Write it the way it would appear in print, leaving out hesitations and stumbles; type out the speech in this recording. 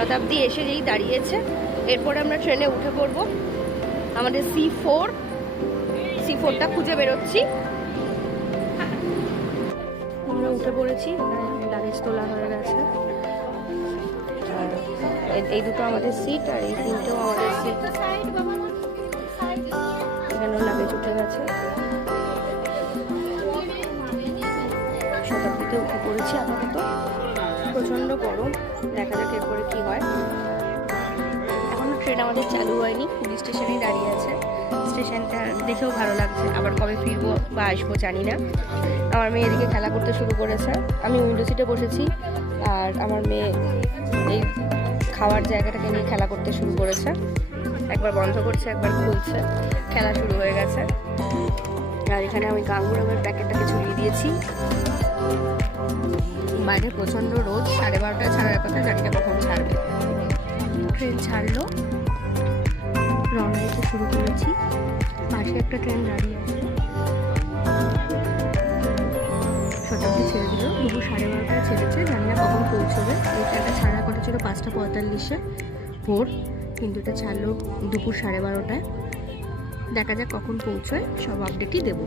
শতাব্দী এসে যেই দাঁড়িয়েছে, এরপরে আমরা ট্রেনে উঠে পড়বো। আমাদের C4টা খুঁজে বেরোচ্ছি। আমরা উঠে পড়েছি, লাগেজ তোলা হয়ে গেছে। এই দুটো আমাদের সিট আর এই তিনটেও আমাদের সিট। এখানেও লাগেজ উঠে গেছে। শতাব্দীতে উঠে পড়েছি আপাতত। প্রচণ্ড গরম, দেখা যাক এরপরে কি হয়। এখনো ট্রেন আমাদের চালু হয়নি, পুলিশ স্টেশনেই দাঁড়িয়ে আছে। স্টেশনটা দেখেও ভালো লাগছে, আবার কবে ফিরবো বা আসবো জানি না। আমার মেয়ে এদিকে খেলা করতে শুরু করেছে, আমি উইন্ডো সিটে বসেছি, আর আমার মেয়ে এই খাওয়ার জায়গাটাকে নিয়ে খেলা করতে শুরু করেছে। একবার বন্ধ করছে, একবার খুলছে, খেলা শুরু হয়ে গেছে। আর এখানে আমি গাঙ্গুরামের প্যাকেটটাকে ঝুলিয়ে দিয়েছি। বাইরে প্রচণ্ড রোদ, 12:30 ছাড়ার কথা, জানি না কখন ছাড়বে। ট্রেন ছাড়লো, রওনা দিতে শুরু করেছি। পাশে একটা ট্রেন দাঁড়িয়ে আছে, শতাব্দী ছেড়ে দিল। দুপুর 12:30টায় ছেড়েছে, জানি না কখন পৌঁছবে। এই ট্রেনটা ছাড়ার কথা ছিল 5:45-এ ভোর, কিন্তু এটা ছাড়লো দুপুর 12:30টায়। দেখা যাক কখন পৌঁছয়, সব আপডেটই দেবো।